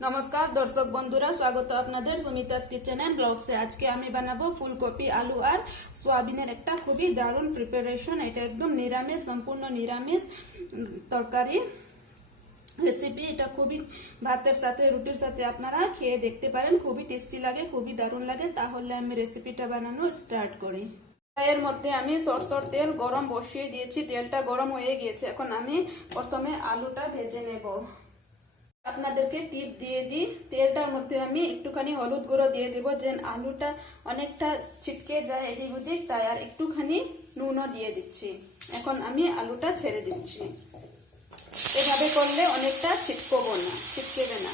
নমস্কার, দর্শক বন্ধুরা, স্বাগত আপনাদের সুমিতাস কিচেন অ্যান্ড ব্লগসে। আজকে আমি বানাবো ফুলকপি, আলু আর সোয়াবিনের একটা খুবই দারুণ প্রিপারেশন এটা একদম নিরামিষ, সম্পূর্ণ নিরামিষ তরকারি রেসিপি এটা খুবই ভাতের সাথে, রুটির সাথে আপনারা খেয়ে দেখতে পারেন। খুবই টেস্টি লাগে, খুবই দারুণ লাগে। তাহলে আমি রেসিপিটা বানানো স্টার্ট করি। এর মধ্যে আমি সরষর তেল গরম বসিয়ে দিয়েছি। তেলটা গরম হয়ে গিয়েছে। এখন আমি প্রথমে আলুটা ভেজে নেব। আপনাদেরকে টিপ দিয়ে দিই। তেলটার মধ্যে আমি একটুখানি হলুদ গুঁড়ো দিয়ে দেবো। যে আলুটা অনেকটা ছিটকে যায় এদিক ওদিক, তাই আর একটুখানি নুনও দিয়ে দিচ্ছি। এখন আমি আলুটা ছেড়ে দিচ্ছি। এভাবে করলে অনেকটা ছিটকবো না, ছিটকেবে না।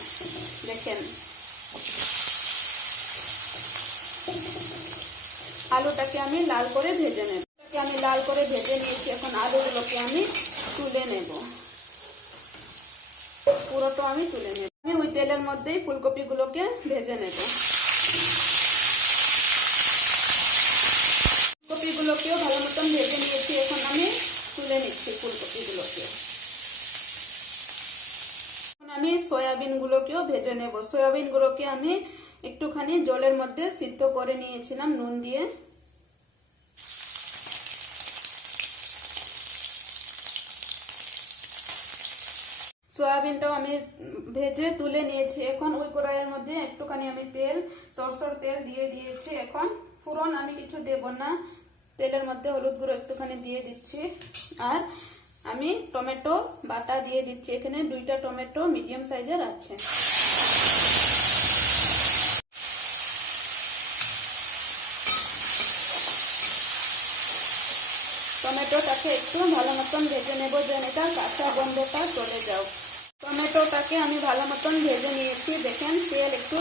দেখেন। আলুটাকে আমি লাল করে ভেজে নেব। আমি লাল করে ভেজে নিয়েছি। এখন আলুগুলোকে আমি তুলে নেব। পুরোটা আমি তুলে নেব। আমি ওই তেলের মধ্যেই ফুলকপিগুলোকে ভেজে নেব। ফুলকপিগুলোকেও ভালো মতন ভেজে নিয়েছি, এখন আমি তুলে নিচ্ছি ফুলকপিগুলোকে। এখন আমি সয়াবিন গুলোকেও ভেজে নেব। সয়াবিন গুলোকে আমি একটুখানি জলের মধ্যে সিদ্ধ করে নিয়েছিলাম নুন দিয়ে। সয়াবিনটাও আমি ভেজে তুলে নিয়েছি। এখন ওই কড়াইয়ের মধ্যে একটুখানি আমি তেল, সরষর তেল দিয়ে দিয়েছি। এখন ফুরন আমি কিছু দেব না। তেলের মধ্যে হলুদ গুঁড়ো একটুখানি দিয়ে দিচ্ছি। আর আমি টমেটো বাটা দিয়ে দিচ্ছি। এখানে দুইটা টমেটো মিডিয়াম সাইজের আছে। টমেটোটাকে একটু ভালো মতন ভেজে নেব যেন এটা কাঁচা গন্ধটা চলে যাও। টমেটোটাকে আমি ভালো মতন ভেজে নিয়েছি। দেখেন, তেল একটু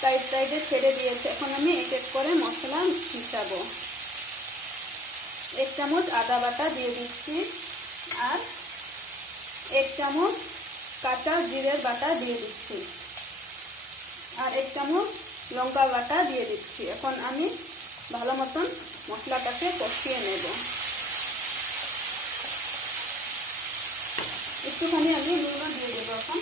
সাইড সাইডে ছেড়ে দিয়েছে। এখন আমি এক এক করে মশলা মিশাবো। এক চামচ আদা বাটা দিয়ে দিচ্ছি আর এক চামচ কাঁচা জিরের বাটা দিয়ে দিচ্ছি। আর এক চামচ লঙ্কা বাটা দিয়ে দিচ্ছি। এখন আমি ভালো মতন মশলাটাকে কষিয়ে নেব। একটুখানি আমি নুনও দিয়ে দেবো এখন।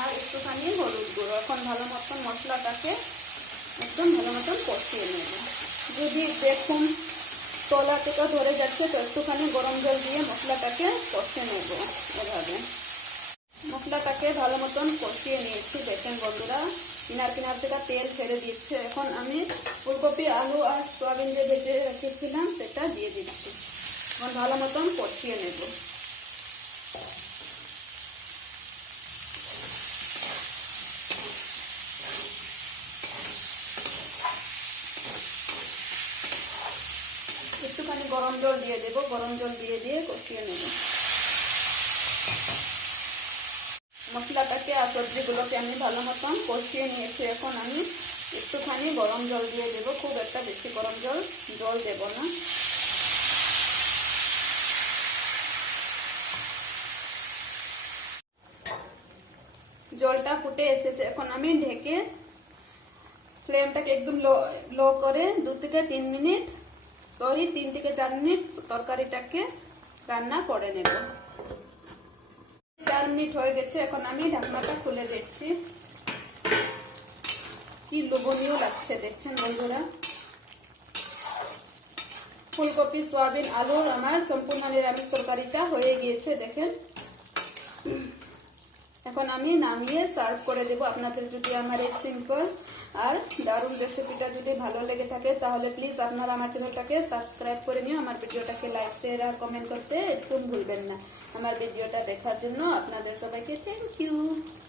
আর একটুখানি হলুদ গুঁড়ো। এখন ভালো মতন মশলাটাকে একদম ভালো মতন কষিয়ে নেব। যদি দেখুন তলা থেকে ধরে যাচ্ছে, তো একটুখানি গরম জল দিয়ে মশলাটাকে কষে নেব এভাবে। মশলাটাকে ভালো মতন কষিয়ে নিয়েছি। দেখেন বন্ধুরা, কিনার কিনার থেকে তেল ছেড়ে দিচ্ছে। এখন আমি ফুলকপি, আলু আর সোয়াবিন যে ভেজে রেখেছিলাম, সেটা দিয়ে দিচ্ছি। এখন ভালো মতন কষিয়ে নেব। একটুখানি গরম জল দিয়ে দেবো, গরম জল দিয়ে দিয়ে কষিয়ে নেব। মশলাটাকে আর সবজিগুলোকে আমি ভালো মতন কষিয়ে নিয়েছি। এখন আমি একটুখানি গরম জল দিয়ে দেবো, খুব একটা বেশি গরম জল জল দেব না। জলটা ফুটে এসেছে। এখন আমি ঢেকে ফ্লেমটাকে একদম লো লো করে দু থেকে তিন মিনিট সরি তিন থেকে চার মিনিট তরকারিটাকে রান্না করে নেব। চার মিনিট হয়ে গেছে, এখন আমি ঢাকনাটা খুলে দিচ্ছি। কি লোভনীয় লাগছে, দেখছেন বন্ধুরা? ফুলকপি, সোয়াবিন, আলুর আমার সম্পূর্ণ নিরামিষ তরকারিটা হয়ে গিয়েছে, দেখেন। এখন আমি নামিয়ে সার্ভ করে দেব। আপনাদের যদি আমার এই সিম্পল আর দারুণ রেসিপিটা যদি ভালো লেগে থাকে, তাহলে প্লিজ আপনারা আমার চ্যানেলটাকে সাবস্ক্রাইব করে নিও। আমার ভিডিওটাকে লাইক শেয়ার আর কমেন্ট করতে একদম ভুলবেন না। আমার ভিডিওটা দেখার জন্য আপনাদের সবাইকে থ্যাংক ইউ